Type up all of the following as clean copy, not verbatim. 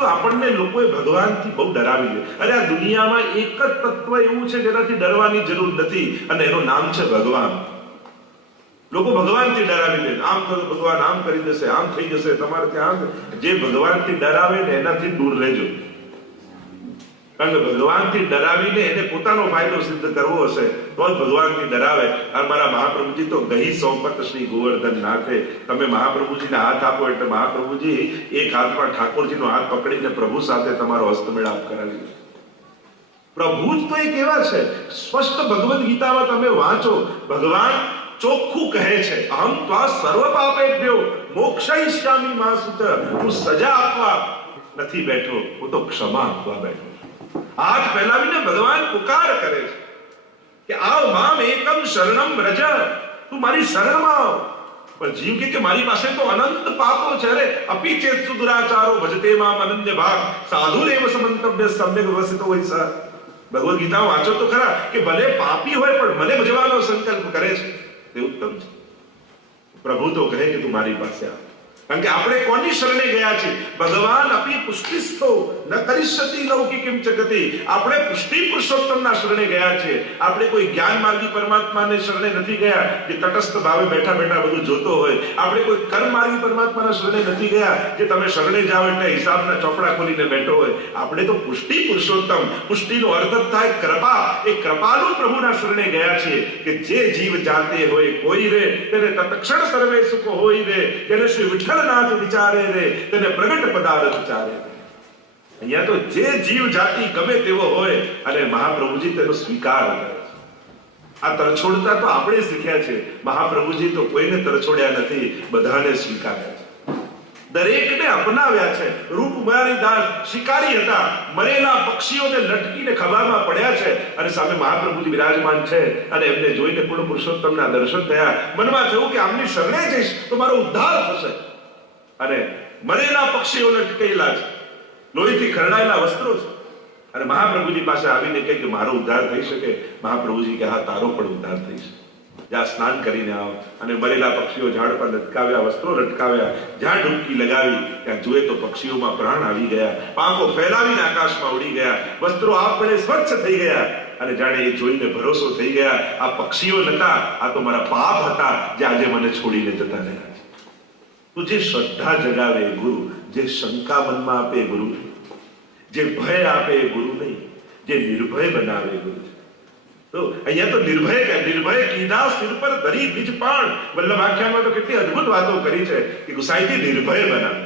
તો આપણને લોકોએ ભગવાનથી બહુ ડરાવી દે. અરે આ દુનિયામાં એક જ તત્વ એવું છે જેનાથી ડરવાની જરૂર નથી, અને એનું નામ છે ભગવાન. લોકો ભગવાનથી ડરાવી દે, આમ કરો ભગવાન આમ કરી દેશે, આમ થઈ જશે તમારે ત્યાં. જે ભગવાનથી ડરાવે ને એનાથી દૂર રહેજો. કારણ કે ભગવાનથી ડરાવીને એને પોતાનો ફાયદો સિદ્ધ કરવો હશે તો જ ભગવાનથી ડરાવે. અને મારા મહાપ્રભુજી તો ગહી સોંપત શ્રી ગોવર્ધન નાથે. તમે મહાપ્રભુજીને હાથ આપો એટલે મહાપ્રભુજી એક હાથમાં ઠાકોરજીનો હાથ પકડીને પ્રભુ સાથે તમારો હસ્તમેળાપ કરાવી. પ્રભુ જ તો એક એવા છે, સ્પષ્ટ ભગવદ્ ગીતામાં તમે વાંચો, ભગવાન ચોખ્ખું કહે છે, અહમ ત્વા સર્વ પાપેભ્યો મોક્ષયિષ્યામિ મા સુત. હું સજા આપવા નથી બેઠો, હું તો ક્ષમા આપવા બેઠો. હાથ ફેલાવીને ભગવાન પુકાર કરે છે કે આવ મામ એકમ શરણમ વ્રજ, તું મારી શરણમાં આવ. પણ જીવ કે મારી પાસે તો અનંત પાપો છે. અરે અપી ચેત દુરાચારો ભજતે મામ અનન્ય ભાગ સાધુરેવ સમંતવ્ય સમ્યક વ્યવસ્થિતો હોય સર. ભગવદ ગીતા વાંચો તો ખરા કે ભલે પાપી હોય પણ મને ભજવાનો સંકલ્પ કરે છે, તે ઉત્તમ છે. પ્રભુ તો કહે કે તું મારી પાસે આવ. કારણ કે આપણે કોની શરણે ગયા છે? ભગવાન અપી પુષ્ટિસ્થો ન કરિષ્યતિ લૌકિકમ જગતિ. આપણે પુષ્ટિ પુરુષોત્તમના શરણે ગયા છે. આપણે કોઈ જ્ઞાન માર્ગી પરમાત્માને શરણે નથી ગયા જે તટસ્થ ભાવે બેઠા બેઠા બધું જોતો હોય. આપણે કોઈ કર્મ માર્ગી પરમાત્માના શરણે નથી ગયા જે તમે શરણે જાઓ એટલે હિસાબના ચોપડા ખોલીને બેઠો હોય. આપણે તો પુષ્ટિ પુરુષોત્તમ, પુષ્ટિનો અર્થ થાય કૃપા. એ કૃપાલુ પ્રભુના શરણે ગયા છીએ કે જે જીવ જાતે હોય કોઈ રે તેને તત્ક્ષણ સર્વે સુખ હોય રે, તેને શ્રી વિઠ્ઠલ નાથ વિચારે રે, તેને પ્રગટ પદાર્થ વિચારે. અહીંયા તો જે જીવ જાતિ ગમે તેવો હોય અને મહાપ્રભુજી તેનો સ્વીકાર કરે છે. આ તરછોડતા તો આપણે શીખ્યા છે. મહાપ્રભુજી તો કોઈને તરછોડ્યા નથી, બધાને સ્વીકાર્યા છે, દરેકને અપનાવ્યા છે. રૂપમારી દાસ શિકારી હતા, મરેલા પક્ષીઓને લટકીને ખભામાં પડ્યા છે અને સામે મહાપ્રભુજી વિરાજમાન છે અને એમને જોઈને પૂર્ણ પુરુષોત્તમના દર્શન થયા. મનમાં થયું કે આમની શરણે જઈશ તો મારો ઉદ્ધાર થશે. અને મરેલા પક્ષીઓ લટકેલા છે, લોહીથી ખરડાયેલા વસ્ત્રો છે, અને મહાપ્રભુજી પાસે આવીને કહે કે મારો ઉદ્ધાર થઈ શકે. મહાપ્રભુજી કે હા, તારો પણ ઉદ્ધાર થઈ શકે. જ્યાં સ્નાન કરીને આવ. અને મરેલા પક્ષીઓ ઝાડ પર લટકાવ્યા, વસ્ત્રો લટકાવ્યા, જ્યાં ડૂબકી લગાવી ત્યાં જુએ તો પક્ષીઓમાં પ્રાણ આવી ગયા, પાંખો ફેલાવીને આકાશમાં ઉડી ગયા, વસ્ત્રો આપણે સ્વચ્છ થઈ ગયા. અને જાણે એ જોઈને ભરોસો થઈ ગયા, આ પક્ષીઓ નતા, આ તો મારા પાપ હતા જે આજે મને છોડીને જતા રહ્યા. તો જે શ્રદ્ધા જગાવે એ ગુરુ, જે શંકા મનમાં આપે એ ગુરુ, જે ભય આપે એ ગુરુ નહીં, જે નિર્ભય બનાવે એ ગુરુ છે. તો અહીંયા તો નિર્ભય કીધા સિર પર ધરી બીજ પાણ. વલ્લભ આખ્યાનમાં તો કેટલી અદ્ભુત વાતો કરી છે કે ગુસાઈથી નિર્ભય બનાવે.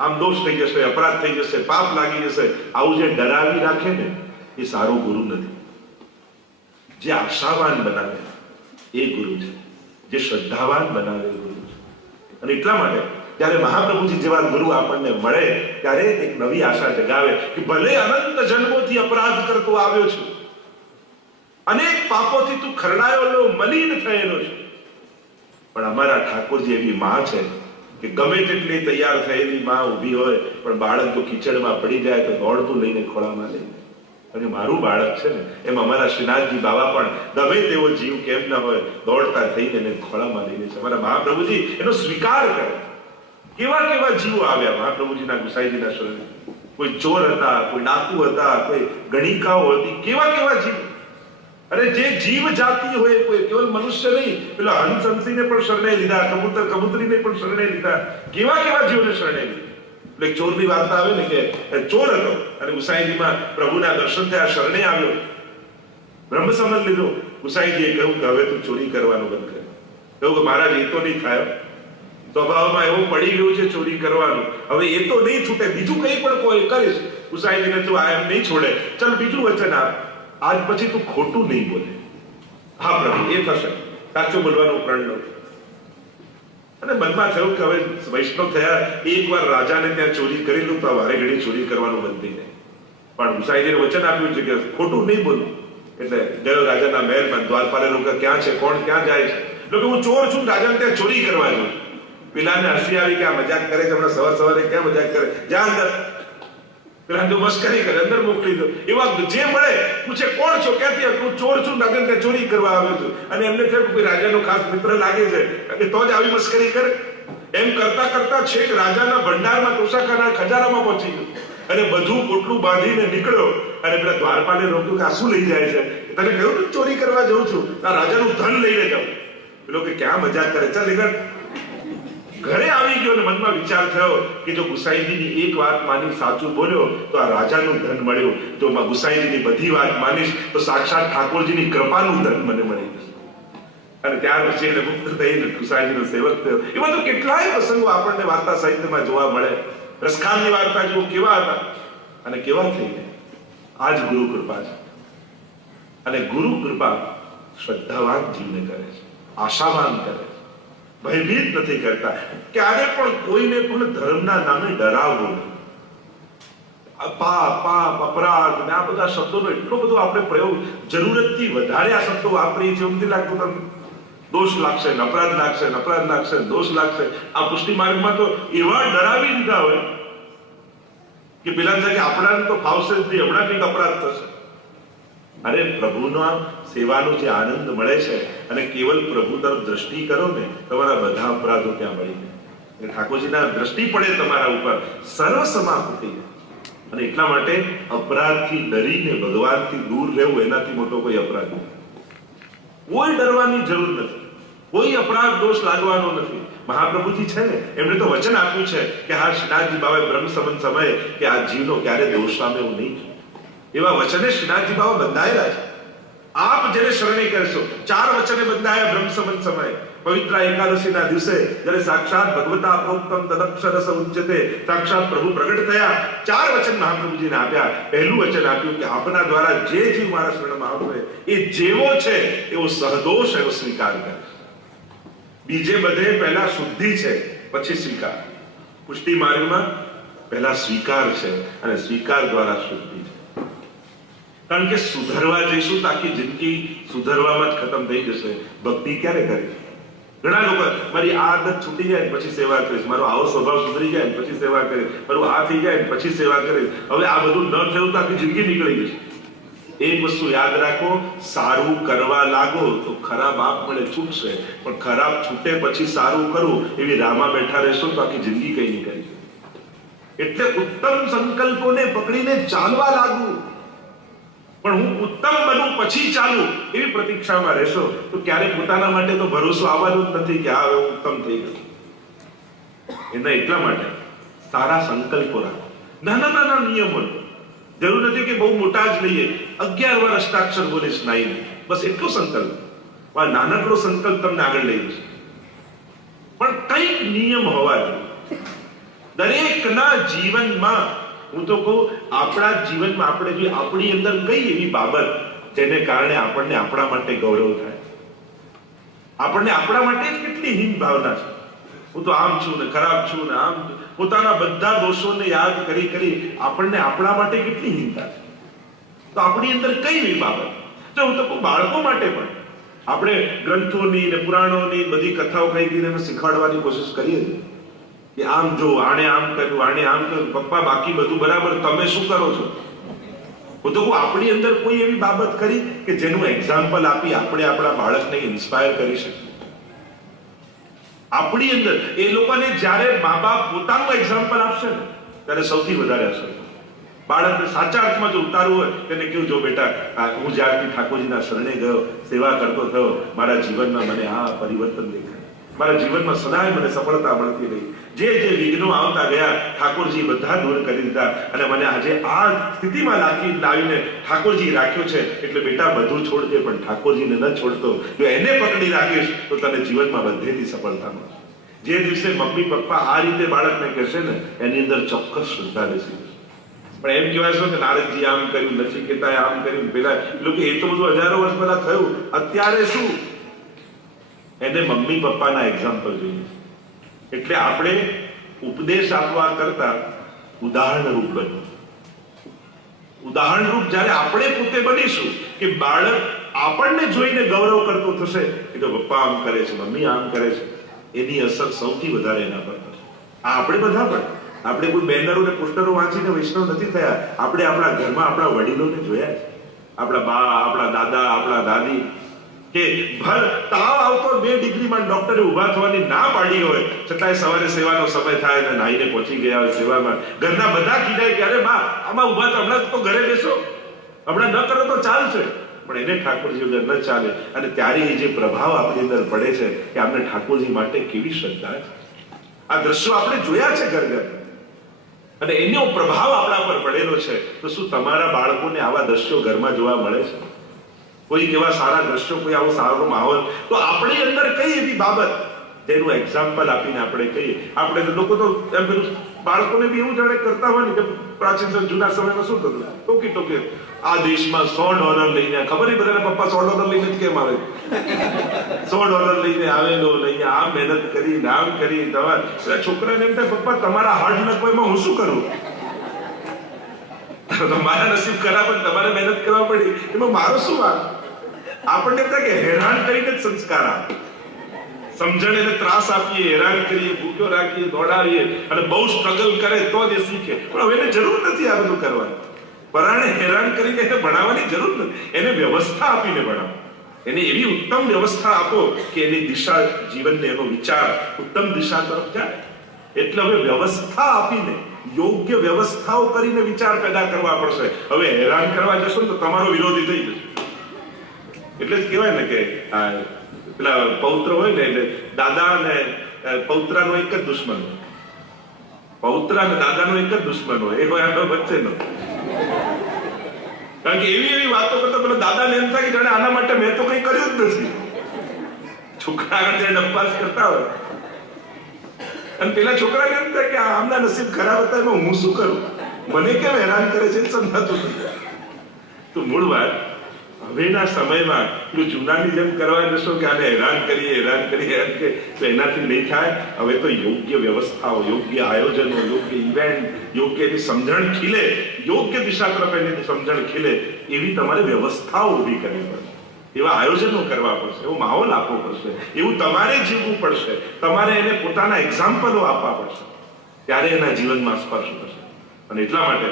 આમ દોષ થઈ જશે, અપરાધ થઈ જશે, પાપ લાગી જશે, આવું જે ડરાવી રાખે ને એ સારો ગુરુ નથી. જે આશાવાન બનાવે એ ગુરુ છે, જે શ્રદ્ધાવાન બનાવે એ ગુરુ છે. અને એટલા માટે જ્યારે મહાપ્રભુજી જેવા ગુરુ આપણને મળે ત્યારે એક નવી આશા જગાવે કે ભલે અનંત જન્મોથી અપરાધ કરતો આવ્યો છું, અનેક પાપોથી તું ખરડાયેલો મલિન થયેલો છે, પણ અમારા ઠાકોરજી એવી માં છે કે ગમે તેટલી તૈયાર થયેલી માં ઊભી હોય પણ બાળક જો કીચડમાં પડી જાય તો દોડતું લઈને ખોળામાં લઈ. અને મારું બાળક છે ને એમ અમારા શ્રીનાથજી બાબા પણ ગમે તેવો જીવ કેમ ન હોય દોડતા થઈને એને ખોળામાં લઈને છે. અમારા મહાપ્રભુજી એનો સ્વીકાર કરે. કેવા કેવા જીવો આવ્યા મહાપ્રભુજીના ગુસાઈજીના શરણે. કોઈ ચોર હતા, કોઈ ડાકુ હતા, કોઈ ગણિકાઓ હતી, કેવા કેવા જીવ. અરે જે જીવ જાતિ હોય, કોઈ કેવલ મનુષ્ય નહીં, પેલા હંસ હંસીને પણ શરણે લીધા, કબૂતર કબૂતરીને પણ શરણે લીધા, કેવા કેવા જીવોને શરણે લીધા. એટલે ચોરની વાર્તા આવે ને કે ચોર હતો અને ગુસાઈજીમાં પ્રભુના દર્શન થયા, શરણે આવ્યો, બ્રહ્મ સંબંધ લીધો. ગુસાઈજીએ કહ્યું કે હવે તું ચોરી કરવાનું બંધ કર. કહ્યું કે મહારાજ એ તો નહીં થાય, સ્વભાવમાં એવું પડી ગયું છે ચોરી કરવાનું, હવે એ તો નહીં છૂટે, બીજું કંઈ પણ કોઈ કરીશ. ગુસાઈજીને તું આ એમ નહીં છોડે, ચાલ બીજું વચન આપ, આજ પછી તું ખોટું નહીં બોલે. હા પ્રભુ, એ થશે, સાચું બોલવાનું પ્રણ લઉં. અને મનમાં થયું કે હવે વૈષ્ણવ થયા, એકવાર રાજાને ત્યાં ચોરી કરી લઉં તો વારે ઘડી ચોરી કરવાનું બંધ થઈ જાય. પણ ગુસાઈજીને વચન આપ્યું છે કે ખોટું નહીં બોલું. એટલે ગયો રાજાના મહેલમાં, દ્વારપાલે લોકો ક્યાં છે, કોણ ક્યાં જાય છે. એટલે હું ચોર છું, રાજાને ત્યાં ચોરી કરવા જાઉં. પેલાને હસી આવી કે આ મજાક કરે છે, હમણાં સવાર સવારે ક્યાં મજાક કરે, જ્યાં અંદર. પેલા જો મસ્કરી કરે, અંદર મોકલી દો. એવા જે મળે પૂછે કોણ છો, ક્યાંથી? હું ચોર છું, રાજાને ત્યાં ચોરી કરવા આવ્યો છું. અને એમને થયું કે રાજાનો ખાસ મિત્ર લાગે છે, તો જ આવી મસ્કરી કરે. એમ કરતા કરતા છેક રાજાના ભંડારમાં તોષાખાના ખજાનામાં પહોંચી ગયો અને બધું પોટલું બાંધીને નીકળ્યો અને પેલા દ્વારપાલે રોક્યું કે આ શું લઈ જાય છે? તને કહ્યું તું ચોરી કરવા જઉં છું, આ રાજાનું ધન લઈને જાઉં. પેલો કે ક્યાં મજાક કરે, ચાલ નીકળ. ઘરે આવી ગયો અને મનમાં વિચાર થયો કે જો ગુસાઈજીની એક વાત માની સાચું બોલ્યો તો આ રાજાનું ધન મળ્યું, જો ગુસાઈજીની બધી વાત માનીશ તો સાક્ષાત ઠાકોરજીની કૃપાનું ધન મને મળી જશે. અને ત્યાર પછી એને મુક્ત થઈને ગુસાઈજીનો સેવક થયો. એમાં તો કેટલાય પ્રસંગો આપણને વાર્તા સાહિત્યમાં જોવા મળે. રસખાનની વાર્તા જો કેવા હતા અને કેવા થઈ ગયા. આ જ ગુરુ કૃપા છે. અને ગુરુ કૃપા શ્રદ્ધાવાન જીવને કરે છે, આશાવાન કરે છે, ભયભીત નથી કરતા. ક્યારે પણ કોઈને પણ ધર્મના નામે ડરાવવું નહીં. પાપ, અપરાધ ને આ બધા શબ્દોનો એટલો બધો આપણે પ્રયોગ જરૂરતથી વધારે આ શબ્દો વાપરીએ છીએ. નથી લાગતું તમને દોષ લાગશે ને અપરાધ લાગશે ને અપરાધ લાગશે ને દોષ લાગશે? આ પુષ્ટિ માર્ગમાં તો એવા ડરાવી દીધા હોય કે પેલા કે આપણાને તો ફાવશે જ નહીં, હમણાં કંઈક અપરાધ થશે. અરે પ્રભુનો સેવાનો જે આનંદ મળે છે અને કેવલ પ્રભુ તરફ દ્રષ્ટિ કરો ને, તમારા બધા અપરાધો ત્યાં મળી જાય. ઠાકોરજીના દ્રષ્ટિ પડે તમારા ઉપર, સર્વ સમાપ્ત થઈ જાય. અને એટલા માટે અપરાધથી ડરીને ભગવાનથી દૂર રહેવું એનાથી મોટો કોઈ અપરાધ નથી. કોઈ ડરવાની જરૂર નથી, કોઈ અપરાધ દોષ લાગવાનો નથી. મહાપ્રભુજી છે ને, એમણે તો વચન આપ્યું છે કે હા શ્રીનાથજી બાબાએ બ્રહ્મ સંબંધ સમયે કે આ જીવનો ક્યારે દોષ સામે હું નહીં. એવા વચને શ્રીનાથજી બાબા બંધાયેલા છે. આપ જેને શરણે કરશો, 4 વચને બંધાયા બ્રહ્મ સંબંધ સમયે. પવિત્ર એકાદશીના દિવસે જ્યારે સાક્ષાત ભગવતા પ્રોક્તમ તદક્ષરસ ઉચ્યતે, સાક્ષાત પ્રભુ પ્રગટ થયા, 4 વચન મહાપ્રભુજીને આપ્યા. પહેલું વચન આપ્યું કે આપના દ્વારા જે જીવ મારા શરણમાં આવશે એ જેવો છે એવો સહદોષ એનો સ્વીકાર કરે. બીજે બધે પહેલા શુદ્ધિ છે, પછી સ્વીકાર. પુષ્ટિ માર્ગમાં પહેલા સ્વીકાર છે અને સ્વીકાર દ્વારા શુદ્ધિ છે. કારણ કે સુધરવા જઈશું તો આખી જિંદગી સુધરવામાં જ ખતમ થઈ જશે. ભક્તિ ક્યારે કરીશ? ઘણા લોકો મારી આ આદત છૂટી જાય પછી સેવા કરીશ, મારો આવો સ્વભાવ સુધરી જાય પછી સેવા કરીશ, મારું આ થઈ જાય પછી સેવા કરીશ. હવે આ બધું ન થયું તો આખી જિંદગી નીકળી જશે. એક વસ્તુ યાદ રાખો, સારું કરવા લાગો તો ખરાબ આપ મળે છૂટશે, પણ ખરાબ છૂટે પછી સારું કરવું એવી રાહમાં બેઠા રહેશો તો આખી જિંદગી કઈ નહીં કરી. એટલે ઉત્તમ સંકલ્પોને પકડીને ચાલવા લાગવું, પણ હું ઉત્તમ બનું પછી ચાલુ એવી પ્રતીક્ષામાં રહેશો તો ક્યારેક પોતાના માટે તો ભરોસો આવવાનો જ નથી કે હવે હું ઉત્તમ થઈ ગયો. એના એટલા માટે સારા સંકલ્પો રાખો, નાના નાના નિયમો. જરૂર નથી કે બહુ મોટા જ લઈએ. 11 વાર અષ્ટાક્ષર બોલીશ નહીં, બસ એટલો સંકલ્પ. નાનકડો સંકલ્પ તમને આગળ લઈ જશે. પણ કઈક નિયમ હોવા જોઈએ દરેકના જીવનમાં. હું તો કહું, આપણા જીવનમાં આપણે જો આપણી અંદર કઈ એવી બાબત જેને કારણે આપણને આપણા માટે ગૌરવ થાય. આપણને આપણા માટે જ કેટલી હીન ભાવના છે. હું તો આમ છું ને ખરાબ છું ને આમ, પોતાના બધા દોષોને યાદ કરી કરી આપણને આપણા માટે કેટલી હીનતા છે. તો આપણી અંદર કઈ એવી બાબત? તો હું તો કહું, બાળકો માટે પણ આપણે ગ્રંથોની ને પુરાણોની બધી કથાઓ કહી કહીને શીખવાડવાની કોશિશ કરીએ છીએ કે આમ જો, આણે આમ કર્યું, આણે આમ કર્યું. પપ્પા બાકી બધું બરાબર, તમે શું કરો છો? હું તો આપણી અંદર કોઈ એવી બાબત કરી કે જેનું એક્ઝામ્પલ આપી આપણે આપણા બાળકને ઇન્સ્પાયર કરી શકીએ. આપણી અંદર એ લોકોને જ્યારે મા બાપ પોતાનું એક્ઝામ્પલ આપશે ને ત્યારે સૌથી વધારે અસર. બાળકને સાચા અર્થમાં જો ઉતારવું હોય તેને કેવું, જો બેટા હું જ્યારથી ઠાકોરજીના શરણે ગયો, સેવા કરતો થયો, મારા જીવનમાં મને આ પરિવર્તન દેખાય. મારા જીવનમાં સદાય મને સફળતા મળતી રહી. જે જે વિઘ્નો આવતા ગયા ઠાકોરજી બધા દૂર કરી દીધા અને મને આજે આ સ્થિતિમાં લાવીને ઠાકોરજી રાખ્યો છે. એટલે બેટા બધું છોડજે પણ ઠાકોરજીને ન છોડતો. જો એને પકડી રાખીશ તો તને જીવનમાં બધેથી સફળતા મળશે. જે દિવસે મમ્મી પપ્પા આ રીતે બાળકને કહેશે ને એની અંદર ચોક્કસ શ્રદ્ધા બેસી જશે. પણ એમ કહેવાય છે કે નારદજી આમ કર્યું, નચિકેતાએ આમ કર્યું, પેલા લોકો એ તો બધું હજારો વર્ષ પહેલા થયું. અત્યારે શું? એને મમ્મી પપ્પાના એક્ઝામ્પલ જોઈએ. એટલે આપણે ઉપદેશ આપવા કરતા ઉદાહરણ રૂપ બનવું. ઉદાહરણ રૂપ જ્યારે આપણે પોતે બનીશું કે બાળક આપણને જોઈને ગૌરવ કરતો થશે કે પપ્પા આમ કરે છે, મમ્મી આમ કરે છે, એની અસર સૌથી વધારે એના પર થશે. આપણે બધા પણ આપણે કોઈ બેનરો ને પોસ્ટરો વાંચીને વૈષ્ણવ નથી થયા. આપણે આપણા ઘરમાં આપણા વડીલોને જોયા છે. આપણા બા, આપણા દાદા, આપણા દાદી, કે ભર તાવ આવતો 2 ડિગ્રીમાં ડોક્ટરે ઊભા થવાની ના પાડી હોય, છતાંય સવારે સેવાનો સમય થાય અને નાઈને પહોંચી ગયા હોય સેવામાં, ઘરના બધા કીધાય કે અરે બા આમાં ઊભા તો હમણાં તો ઘરે બેસો, હમણાં ન કરો તો ચાલશે, પણ એને ઠાકોરજી વગર ન ચાલે. અને ત્યારે એ જે પ્રભાવ આપણી અંદર પડે છે કે આપણે ઠાકોરજી માટે કેવી શ્રદ્ધા છે. આ દ્રશ્યો આપણે જોયા છે ઘર ઘર, અને એનો પ્રભાવ આપણા પર પડેલો છે. તો શું તમારા બાળકોને આવા દ્રશ્યો ઘરમાં જોવા મળે છે? કોઈ એવા સારા દ્રશ્યો, કોઈ આવો સારો માહોલ, તો આપણી અંદર કઈ એવી બાબત તેનું એક્ઝામ્પલ આપીને આપણે કહીએ. આપણે તો લોકો તો એમ પેલું બાળકોને બી એવું જાણે કરતા હોય ને કે પ્રાચીન જૂના સમયમાં શું થતું, ટોકી ટોકી આ દેશમાં $100 લઈને, ખબર નહીં બધાને પપ્પા $100 લઈને જ કેમ આવે, $100 લઈને આવેલો, લઈને આ મહેનત કરી, નામ કરી, દવા. છોકરાને એમ થાય પપ્પા તમારા હાર્ડ લખવામાં હું શું કરું, તમારા નસીબ ખરાબ પણ તમારે મહેનત કરવા પડી, એમાં મારો શું વાંક? આપણને થાય કે હેરાન કરીને જ સંસ્કાર આપે, સમજણ એને ત્રાસ આપીએ, હેરાન કરીએ, ભૂખ્યો રાખીએ, દોડાવીએ, અને બહુ સ્ટ્રગલ કરે તો જ એ શીખે. પણ હવે એને જરૂર નથી આ બધું કરવાની. પરાણે હેરાન કરીને એને ભણાવવાની જરૂર નથી, એને વ્યવસ્થા આપીને ભણાવો, એને એવી ઉત્તમ વ્યવસ્થા આપો કે એની દિશા, જીવનને એનો વિચાર ઉત્તમ દિશા તરફ જાય. એટલે હવે વ્યવસ્થા આપીને, યોગ્ય વ્યવસ્થાઓ કરીને વિચાર પેદા કરવા પડશે. હવે હેરાન કરવા જશો ને તો તમારો વિરોધી થઈ જશે. એટલે જ કહેવાય ને કે પેલા પૌત્ર હોય ને, એટલે દાદા અને પૌત્રનો એક જ દુશ્મન હોય, પૌત્ર અને દાદાનો એક જ દુશ્મન હોય, એ હોય આપણો વચ્ચેનો. કારણ કે એવી એવી વાતો કરતા પેલા દાદાને એમ થાય કે જાણે આના માટે મેં તો કઈ કર્યું જ નથી. છોકરા આગળ ડપ્પાસ કરતા હોય અને પેલા છોકરાને એમ થાય કે આમના નસીબ ખરાબ હતા, એમાં હું શું કરું, મને કેમ હેરાન કરે છે સમજાતું નથી. તો મૂળ વાત, હવેના સમયમાં પેલું જૂનાની જેમ કરવા જશો કે આને હેરાન કરીએ કે તો એનાથી નહીં થાય. હવે તો યોગ્ય વ્યવસ્થાઓ, યોગ્ય આયોજનો, યોગ્ય ઇવેન્ટ, યોગ્ય એની સમજણ ખીલે, યોગ્ય દિશા તરફ એની સમજણ ખીલે એવી તમારે વ્યવસ્થાઓ ઊભી કરવી પડશે, એવા આયોજનો કરવા પડશે, એવો માહોલ આપવો પડશે, એવું તમારે જીવવું પડશે, તમારે એને પોતાના એક્ઝામ્પલો આપવા પડશે, ત્યારે એના જીવનમાં સ્પર્શ થશે. અને એટલા માટે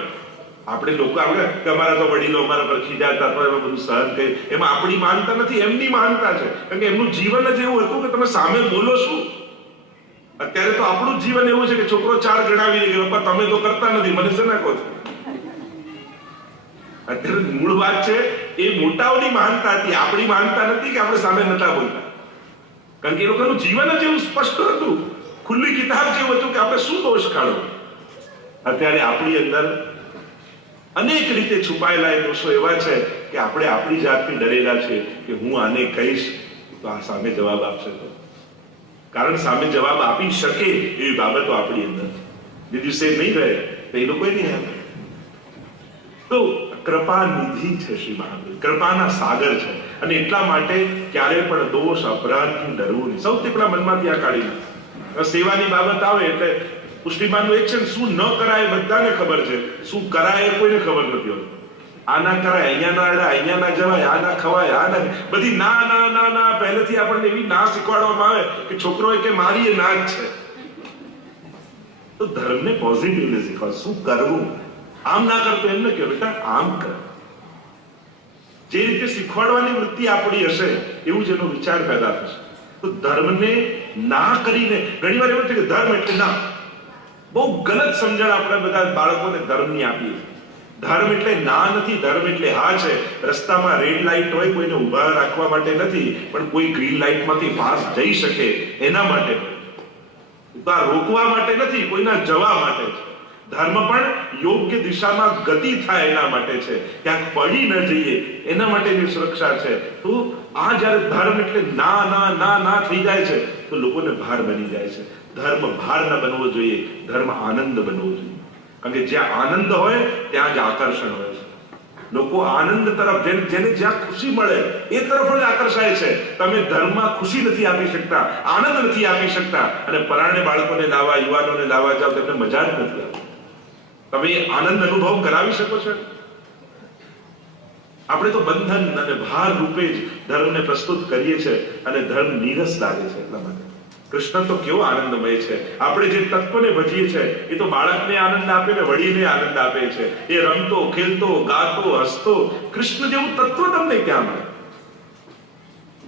આપણે લોકો આપણે કે અમારા તો વડીલો અમારા પર ખીજાતા તો એમાં બધું સહન કરી, એમાં આપણી માનતા નથી, એમની માનતા છે. કારણ કે એમનું જીવન જ એવું હતું કે તમે સામે બોલો શું. અત્યારે તો આપણું જીવન એવું છે કે છોકરો 4 ગણાવી દે કે પપ્પા તમે તો કરતા નથી, મને શેના કહો છો. અત્યારે મૂળ વાત છે એ મોટાઓની માનતા હતી, આપણી માનતા નથી કે આપણે સામે નતા બોલતા. કારણ કે એ લોકોનું જીવન જ એવું સ્પષ્ટ હતું, ખુલ્લી કિતાબ જેવું હતું કે આપણે શું દોષ કાઢવો. અત્યારે આપણી અંદર અનેક રીતે છુપાયેલા એ દોષો એવા છે કે આપણે આપણી જાતથી ડરેલા છે કે હું આને કહીશ તો આ સામે જવાબ આપશે, તો કારણ સામે જવાબ આપી શકે એવી બાબતો આપણી અંદર જે દિવસે નહીં રહે તો એ લોકો નહીં આવે. તો કૃપા નિધિ છે શ્રી મહાદેવ, કૃપાના સાગર છે. અને એટલા માટે ક્યારે પણ દોષ અપરાધથી ડરવું નહીં. સૌથી પેલા મનમાંથી આ કાઢી નાખો. સેવાની બાબત આવે એટલે પુષ્ટિમાનનું એક છે, શું ન કરાય બધાને ખબર છે, શું કરાય કોઈને ખબર નથી હોતી. આ ના કરાય, અહીંયા ના અડાય, અહીંયા ના જવાય, આ ના ખવાય, આ ના, બધી ના ના ના ના પહેલેથી આપણને એવી ના શીખવાડવામાં આવે કે છોકરો કે મારી એ ના જ છે. તો ધર્મને પોઝિટિવલી શીખવા, શું કરવું, આમ ના કરતો એમને કહો બેટા આમ કર. જે રીતે શીખવાડવાની વૃત્તિ આપણી હશે એવું જ એનો વિચાર પેદા થશે. તો ધર્મને ના કરીને ઘણી વાર એવું છે કે ધર્મ એટલે ના, બહુ ગલત સમજણ આપણે બધા બાળકોને ધર્મની આપીએ. ધર્મ એટલે ના નથી, ધર્મ એટલે હા છે. રસ્તામાં રેડ લાઇટ હોય, કોઈને ઊભા રાખવા માટે નથી, પણ કોઈ ગ્રીન લાઇટમાંથી પાસ જઈ શકે એના માટે, તો આ રોકવા માટે નથી, કોઈના જવા માટે છે. ધર્મ પણ યોગ્ય દિશામાં ગતિ થાય એના માટે છે, ક્યાંક પડી ન જઈએ એના માટેની સુરક્ષા છે. તો આ જ્યારે ધર્મ એટલે ના ના ના ના થઈ જાય છે તો લોકોને ભાર બની જાય છે. ધર્મ ભાર ન બનવો જોઈએ, ધર્મ આનંદ બનવો જોઈએ. કારણ કે જ્યાં આનંદ હોય ત્યાં જ આકર્ષણ હોય છે. લોકો આનંદ તરફ, જેને જ્યાં ખુશી મળે એ તરફ જ આકર્ષાય છે. તમે ધર્મમાં ખુશી નથી આપી શકતા, આનંદ નથી આપી શકતા, અને પરાણે બાળકોને લાવવા, યુવાનોને લાવવા જાવ તેમને મજા જ નથી આવતી. તમે આનંદ અનુભવ કરાવી શકો છો? આપણે તો બંધન અને ભાર રૂપે જ ધર્મને પ્રસ્તુત કરીએ છીએ, અને ધર્મ નીરસ લાગે છે. એટલા માટે કૃષ્ણ તો કેવો આનંદમય છે. આપણે જે તત્વને ભજીએ છીએ એ તો બાળકને આનંદ આપે ને વડીને આનંદ આપે છે. એ રમતો, ખેલતો, ગાતો, હસતો કૃષ્ણ જેવું તત્વ તમને ક્યાં મળે?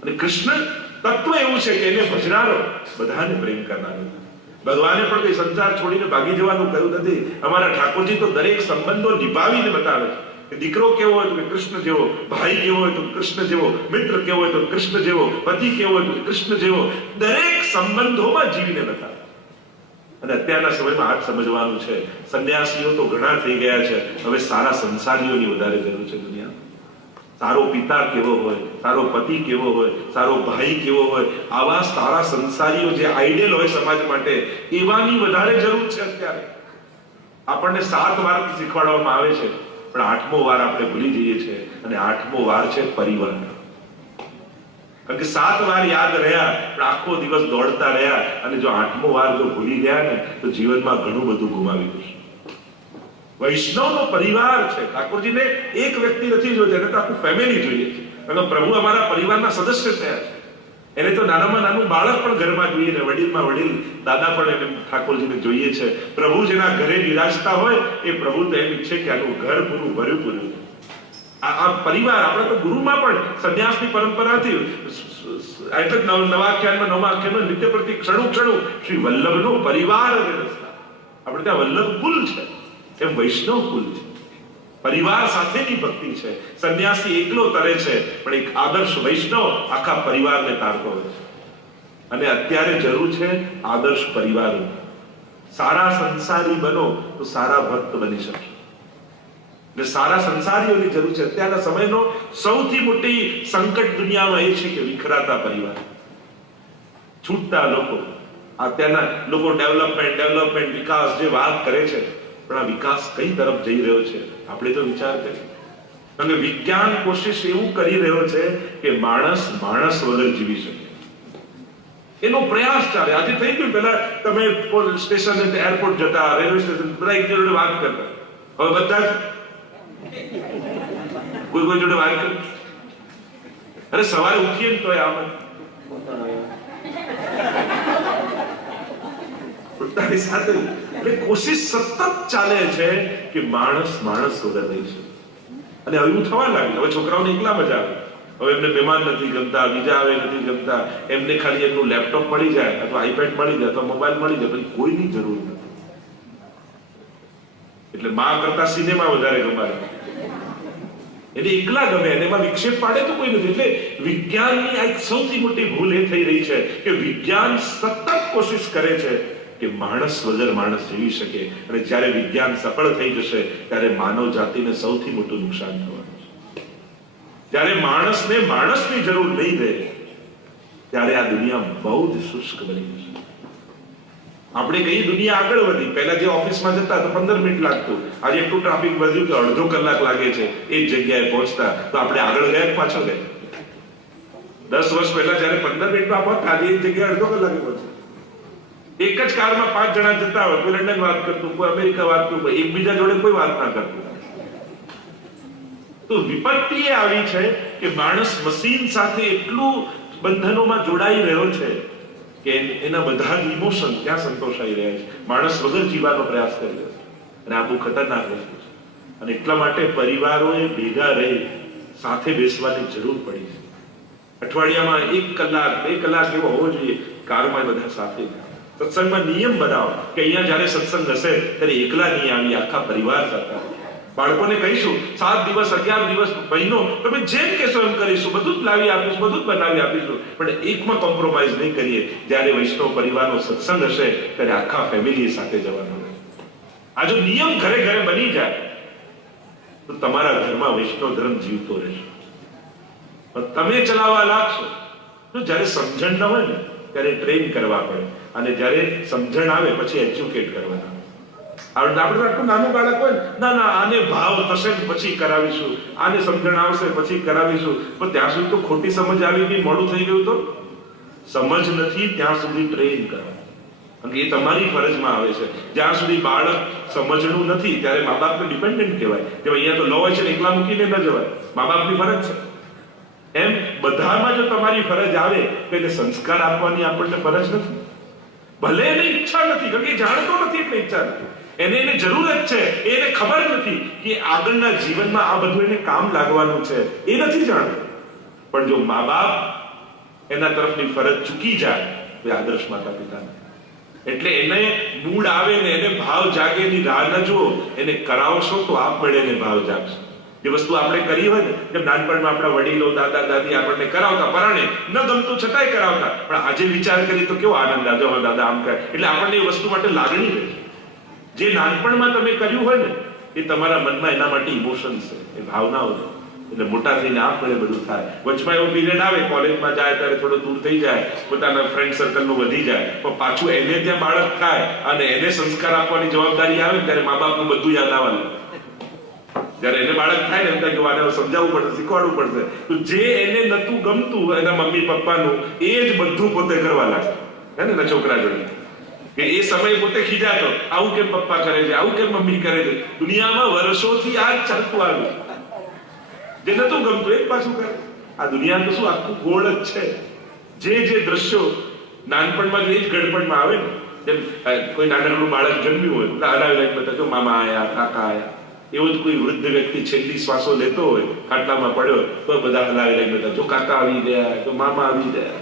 અને કૃષ્ણ તત્વ એવું છે કે એને ભજનારો બધાને પ્રેમ કરનારો. ભગવાને પણ કઈ સંસાર છોડીને ભાગી જવાનું કહ્યું નથી. અમારા ઠાકોરજી તો દરેક સંબંધો નિભાવીને બતાવે છે કે દીકરો કેવો હોય તો કૃષ્ણ જેવો, ભાઈ કેવો હોય તો કૃષ્ણ જેવો, મિત્ર કેવો હોય તો કૃષ્ણ જેવો, પતિ કેવો હોય તો કૃષ્ણ જેવો, દરેક સંબંધોમાં જીવીને બતાવે. અને અત્યારના સમયમાં આ સમજવાનું છે, સંન્યાસીઓ તો ઘણા થઈ ગયા છે, હવે સારા સંસારીઓની વધારે જરૂર છે દુનિયા. સારો પિતા કેવો હોય, સારો પતિ કેવો હોય, સારો ભાઈ કેવો હોય, આવા સારા સંસારીઓ જે આઈડિયલ હોય સમાજ માટે, એવાની વધારે જરૂર છે અત્યારે. આપણને 7 વાર શીખવાડવામાં આવે છે, પણ 8મો વાર આપણે ભૂલી જઈએ છીએ, અને 8મો વાર છે પરિવાર. કારણ કે 7 વાર યાદ રહ્યા પણ આખો દિવસ દોડતા રહ્યા, અને જો 8મો વાર જો ભૂલી ગયા ને તો જીવનમાં ઘણું બધું ગુમાવી દઈશું. વૈષ્ણવનો પરિવાર છે. ઠાકોરજીને એક વ્યક્તિ નથી જોઈતો, એને તો આખું ફેમિલી જોઈએ છે. કારણ કે પ્રભુ અમારા પરિવારના સદસ્ય થયા છે. એને તો નાનામાં નાનું બાળક પણ ઘરમાં જોઈએ ને વડીલમાં વડીલ દાદા પણ એને ઠાકોરજીને જોઈએ છે. પ્રભુ જેના ઘરે વિરાજતા હોય એ પ્રભુ તો એમ ઈચ્છે કે આનું ઘર પૂરું ભર્યું પૂર્યું. આ પરિવાર, આપણે તો ગુરુમાં પણ સંન્યાસની પરંપરાથી એટલે નવા આખ્યાનમાં 9મા આખ્યાનમાં નિત્ય પ્રતિ ક્ષણું ક્ષણું શ્રી વલ્લભનો પરિવાર વ્યવસ્થા. આપણે ત્યાં વલ્લભ કુલ છે, એમ વૈષ્ણવ કુલ છે. પરિવાર સાથેની ભક્તિ છે. સંન્યાસી એકલો તરે છે, પણ એક આદર્શ વૈષ્ણવ આખા પરિવારને તારતો હોય છે. અને અત્યારે જરૂર છે આદર્શ પરિવારો. સારા સંસારી બનો તો સારા ભક્ત બની શકે. એટલે સારા સંસારીઓની જરૂર છે. અત્યારના સમયનો સૌથી મોટી સંકટ દુનિયામાં એ છે કે વિખરાતા પરિવાર, છૂટતા લોકો. અત્યારના લોકો ડેવલપમેન્ટ વિકાસ જે વાત કરે છે, પણ આ વિકાસ કઈ તરફ જઈ રહ્યો છે આપણે તો વિચાર કરીએ. કારણ કે વિજ્ઞાન કોશિશ એવું કરી રહ્યો છે કે માણસ વગર જીવી શકે, એનો પ્રયાસ ચાલે. આજે થઈ ગયું, પેલા તમે સ્ટેશન એરપોર્ટ જતા, રેલવે સ્ટેશન બધા એક જોડે વાત કરતા, હવે બધા જ કોઈ જોડે વાત કરે. અરે સવારે ઉઠીએ ને તો આમ પોતાની સાથે એટલે કોશિશ સતત ચાલે છે કે માણસ વગર રહી છે. અને એવું થવા લાગ્યું. હવે છોકરાઓને એકલા મજા આવે. હવે એમને મહેમાન નથી ગમતા, બીજા આવે નથી ગમતા, એમને ખાલી એમનું લેપટોપ મળી જાય અથવા આઈપેડ મળી જાય અથવા મોબાઈલ મળી જાય, પછી કોઈની જરૂર નથી. એટલે માં કરતા સિનેમા વધારે ગમાડે, એને એકલા ગમે, અને એમાં વિક્ષેપ પાડે તો કોઈ નથી. એટલે વિજ્ઞાનની આ એક સૌથી મોટી ભૂલ એ થઈ રહી છે કે વિજ્ઞાન સતત કોશિશ કરે છે કે માણસ વગર માણસ જીવી શકે. અને જ્યારે વિજ્ઞાન સફળ થઈ જશે ત્યારે માનવ જાતિને સૌથી મોટું નુકસાન થવાનું છે. જ્યારે માણસને માણસની જરૂર નહીં રહે ત્યારે આ દુનિયા બહુ જ શુષ્ક બની જશે. આપણે કઈ દુનિયા આગળ વધી. પહેલા જે ઓફિસમાં જતા તો 15 મિનિટ લાગતું, આજે એટલું ટ્રાફિક વધ્યું કે અડધો કલાક લાગે છે એ જગ્યાએ પહોંચતા. તો આપણે આગળ ગયા પાછળ ગયા. 10 વર્ષ પહેલા જયારે 15 મિનિટમાં પહોંચતા, આજે એક જગ્યાએ અડધો કલાકે પહોંચે. એક જ કારમાં 5 જણા જતા હોય, કોઈ લંડન વાત કરતું, કોઈ અમેરિકા વાત કરતું, કોઈ એકબીજા જોડે કોઈ વાત ના કરતું. તો વિપત્તિ એ આવી છે કે માણસ મશીન સાથે એટલું બંધનોમાં જોડાઈ રહ્યો છે કે એના બધા જ ઇમોશન ત્યાં સંતોષાઈ રહ્યા છે. માણસ વગર જીવવાનો પ્રયાસ કરી રહ્યો છે, અને આ બહુ ખતરનાક વસ્તુ છે. અને એટલા માટે પરિવારોએ ભેગા રહી સાથે બેસવાની જરૂર પડી છે. અઠવાડિયામાં 1 કલાક 2 કલાક એવો હોવો જોઈએ કારમાં બધા સાથે. સત્સંગમાં નિયમ બનાવો કે અહીંયા જયારે સત્સંગ હશે ત્યારે એકલા નહીં આવી, આખા પરિવાર સાથે. બાળકોને કહીશું 7 દિવસ 11 દિવસ મહિનો તમે જેમ કહેશો એમ કરીશું, બધું જ લાવી આપીશું, બધું જ બનાવી આપીશું, પણ એકમાં કોમ્પ્રોમાઇઝ નહીં કરીએ. જ્યારે વૈષ્ણવ પરિવારનો સત્સંગ હશે ત્યારે આખા ફેમિલી સાથે જવાનું. આ જો નિયમ ઘરે ઘરે બની જાય તો તમારા ઘરમાં વૈષ્ણવ ધર્મ જીવતો રહેશે. પણ તમે ચલાવવા લાગશો તો જ્યારે સમજણ ન હોય ને ત્યારે ટ્રેન કરવા પડે, અને જ્યારે સમજણ આવે પછી એજ્યુકેટ કરવાના. આપણે આટલું નાનું બાળક હોય, ના આને ભાવ થશે પછી કરાવીશું, આને સમજણ આવશે પછી કરાવીશું, પણ ત્યાં સુધી તો ખોટી સમજ આવી ગઈ, મોડું થઈ ગયું. તો સમજ નથી ત્યાં સુધી ટ્રેન કરવા, કારણ કે એ તમારી ફરજમાં આવે છે. જ્યાં સુધી બાળક સમજણું નથી ત્યારે મા બાપને ડિપેન્ડન્ટ કહેવાય. કે અહીંયા તો લો હોય છે ને એકલા મૂકીને ન જવાય, મા બાપની ફરજ છે. એમ બધામાં જો તમારી ફરજ આવે તો એને સંસ્કાર આપવાની આપણને ફરજ નથી. ભલે એને ઈચ્છા નથી, કારણ કે જાણતો નથી એટલે ઈચ્છા નથી. એને જરૂરત છે, એને ખબર નથી કે આગળના જીવનમાં આ બધું એને કામ લાગવાનું છે, એ નથી જાણતું. પણ જો મા બાપ એના તરફની ફરજ ચૂકી જાય તો એ આદર્શ માતા પિતા નથી. એટલે એને મૂડ આવે ને એને ભાવ જાગે એની રાહ ન જુઓ, એને કરાવશો તો આપમેળે એને ભાવ જાગશે. જે વસ્તુ આપણે કરી હોય ને, જેમ નાનપણમાં આપણા વડીલો દાદા દાદી આપણને કરાવતા, પરાણે ન ગમતું છતાંય કરાવતા, પણ આજે વિચાર કરી તો કેવો આનંદ આવે, જો દાદા આમ કરે, એટલે આપણને એ વસ્તુ માટે લાગણી રહે. જે નાનપણમાં તમે કર્યું હોય ને એ તમારા મનમાં એના માટે ઇમોશન્સ છે, એ ભાવનાઓ છે. એટલે મોટા થઈને આપમેળે બધું થાય. વચમાં એવો પીરિયડ આવે, કોલેજમાં જાય ત્યારે થોડો દૂર થઈ જાય, પોતાના ફ્રેન્ડ સર્કલનું વધી જાય, પણ પાછું એને ત્યાં બાળક થાય અને એને સંસ્કાર આપવાની જવાબદારી આવે ત્યારે મા બાપનું બધું યાદ આવવાનું. જયારે એને બાળક થાય ને એમ થાય કે વાને સમજાવવું પડશે, શીખવાડવું પડશે, તો જે એને નતું ગમતું એના મમ્મી પપ્પાનું એ જ બધું પોતે કરવા લાગે હે ને છોકરા જોડે. કે એ સમય પોતે ખીજાતો, આવું કેમ પપ્પા કરે છે, આવું કેમ મમ્મી કરે છે. દુનિયામાં વર્ષોથી આ જ ચાલતું આવ્યું. જે નતું ગમતું એ જ પાછું કરે. આ દુનિયા તો શું આખું ગોળ જ છે. જે દ્રશ્યો નાનપણમાં એ જ ગડપણમાં આવે ને, જેમ કોઈ નાનકડું બાળક જન્મ્યું હોય હલાવી બધા જો મામા આયા, કાકા આયા, એવો જ કોઈ વૃદ્ધ વ્યક્તિ છેલ્લી શ્વાસો લેતો હોય, ખાટલામાં પડ્યો તો બધા હલાવી બધા જો કાકા આવી ગયા, તો મામા આવી ગયા.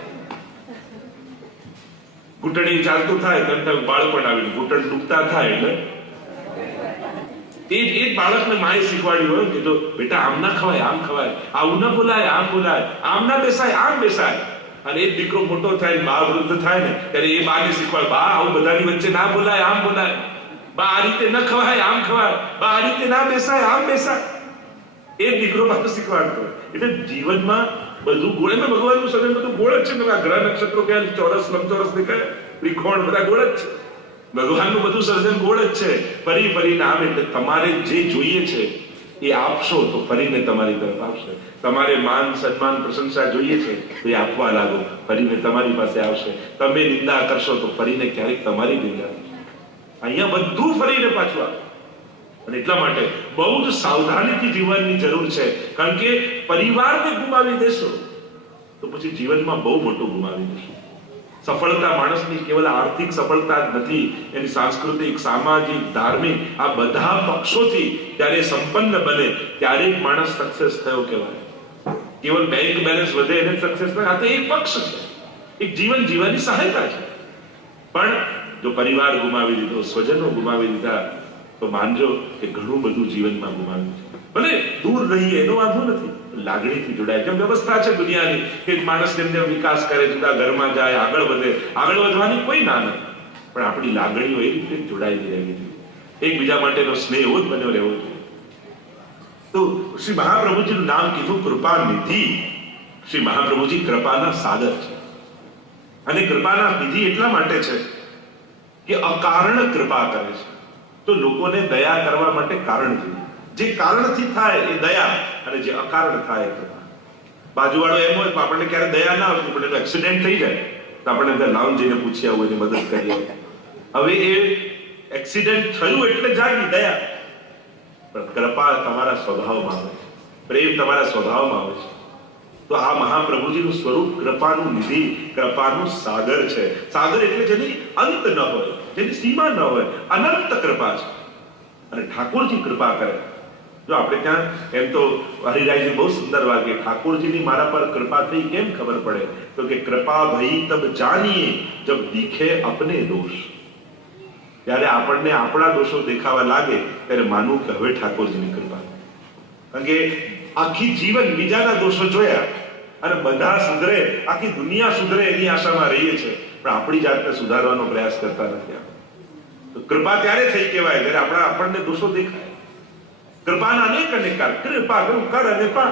ઘૂંટણી ચાલતું થાય તેમ બાળક પણ આવી, ઘૂંટણ ડૂબતા થાય એટલે એ જ બાળકને માએ શીખવાડ્યું હોય કે જો બેટા આમ ના ખવાય, આમ ખવાય, આવું ના બોલાય, આમ બોલાય, આમ ના બેસાય, આમ બેસાય. અને એ દીકરો મોટો થાય, બા વૃદ્ધ થાય ને ત્યારે એ બાને શીખવાડે, બા આવું બધાની વચ્ચે ના બોલાય, આમ બોલાય, બા આ રીતે ન ખવાય, આમ ખવાય, બા આ રીતે ના બેસાય, આમ બેસાય. એ દીકરો પાછો શીખવાડતો. એટલે જીવનમાં બધું ગોળ, એમાં ભગવાનનું સર્જન બધું ગોળ જ છે. આ ગ્રહ નક્ષત્રો ક્યાં ચોરસ લંબચોરસ દેખાય, ત્રિકોણ બધા ગોળ જ છે. ભગવાનનું બધું સર્જન ગોળ જ છે. ફરી ફરીને આવે એટલે તમારે જે જોઈએ છે એ આપશો તો ફરીને તમારી તરફ આવશે. તમારે માન સન્માન પ્રશંસા જોઈએ છે તો એ આપવા લાગો, ફરીને તમારી પાસે આવશે. તમે નિંદા કરશો તો ફરીને ક્યારેક તમારી નિંદા. અહીંયા બધું ફરીને પાછું આવે. અને એટલા માટે બહુ જ સાવધાનીથી જીવનની જરૂર છે. કારણ કે પરિવારને ગુમાવી દેશો તો પછી જીવનમાં બહુ મોટું ગુમાવી દેશો. સફળતા માણસની કેવલ આર્થિક સફળતા જ નથી, એની સાંસ્કૃતિક, સામાજિક, ધાર્મિક આ બધા પક્ષોથી જ્યારે સંપન્ન બને ત્યારે જ માણસ સક્સેસ થયો કહેવાય. કેવલ બેંક બેલેન્સ વધે એને સક્સેસ થાય, આ તો એક પક્ષ છે, એક જીવન જીવવાની સહાયતા છે. પણ જો પરિવાર ગુમાવી દીધો, સ્વજનો ગુમાવી દીધા તો માનજો કે ઘણું બધું જીવનમાં ગુમાવ્યું છે. ભલે દૂર રહીએ એનો વાંધો નથી, લાગણીથી જોડાય. જેમ વ્યવસ્થા છે દુનિયાની કે માણસ જેમ જેમ વિકાસ કરે, જુદા ઘરમાં જાય, આગળ વધે, આગળ વધવાની કોઈ ના નથી, પણ આપણી લાગણીઓ એ રીતે જોડાયેલી રહેવી જોઈએ. એકબીજા માટેનો સ્નેહ એવો જ બન્યો રહેવો જોઈએ. તો શ્રી મહાપ્રભુજીનું નામ કીધું કૃપાનિધિ. શ્રી મહાપ્રભુજી કૃપાના સાગર છે. અને કૃપાના નિધિ એટલા માટે છે કે અકારણ કૃપા કરે છે. તો લોકોને દયા કરવા માટે કારણ જોઈએ. જે કારણથી થાય એ દયા, અને જે અકારણ થાય એ કૃપા. બાજુવાળો એમ હોય તો આપણને ક્યારે દયા ના આવતી, પણ એનો એક્સિડન્ટ થઈ જાય તો આપણે અંદર લાઉન જઈને પૂછી આવું, એની મદદ કરી આવું. હવે એ એક્સિડન્ટ થયું એટલે જાગી દયા, પણ કૃપા તમારા સ્વભાવમાં આવે છે, પ્રેમ તમારા સ્વભાવમાં આવે છે. તો આ મહાપ્રભુજીનું સ્વરૂપ કૃપાનું નિધિ, કૃપાનું સાગર છે. સાગર એટલે જેની અંત ન હોય, જેની સીમા ન હોય, અનંત કૃપા છે. અને ઠાકોરજી કૃપા કરે. જો આપણે ત્યાં એમ તો હરિરાયજી બહુ સુંદર વાગે, ઠાકોરજીની મારા પર કૃપા થઈ કેમ ખબર પડે, તો કે કૃપા ભઈ તબ જાનીએ જબ દીખે અપને દોષ. જ્યારે આપણને આપણા દોષો દેખાવા લાગે ત્યારે માનવું કે હવે ઠાકોરજીની કૃપા. કારણ કે આખી જીવન બીજાના દોષો જોયા અને બધા સુધરે, આખી દુનિયા સુધરે એની આશામાં રહીએ છે, પણ આપણી જાતને સુધારવાનો પ્રયાસ કરતા નથી. તો કૃપા ત્યારે થઈ કહેવાય જ્યારે આપણને દોષો દેખાય. કૃપાના અનેક અનેક કૃપા કર અને પા.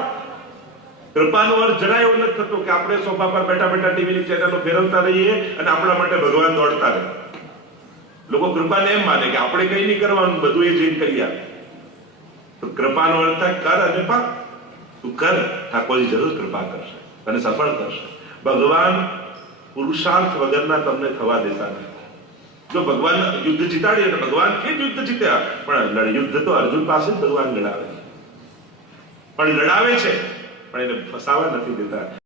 કૃપાનો અર્થ જરાય એવો નથી થતો કે આપણે સોફા પર બેઠા બેઠા ટીવીની ચેનલો ફેરવતા રહીએ અને આપણા માટે ભગવાન દોડતા રહે. લોકો કૃપાને એમ માને કે આપણે કઈ નહીં કરવાનું, બધું એ જઈને કરી આપે. તો કૃપાનો અર્થ થાય કર અને પા. તું કર, ઠાકોરજી જરૂર કૃપા કરશે અને સફળ કરશે. ભગવાન પુરુષાર્થ વગરના તમને થવા દેતા નથી. જો ભગવાન યુદ્ધ જીતાડી, અને ભગવાન કે યુદ્ધ જીત્યા, પણ યુદ્ધ તો અર્જુન પાસે જ ભગવાન લડાવે છે. પણ લડાવે છે, પણ એને ફસાવા નથી દેતા.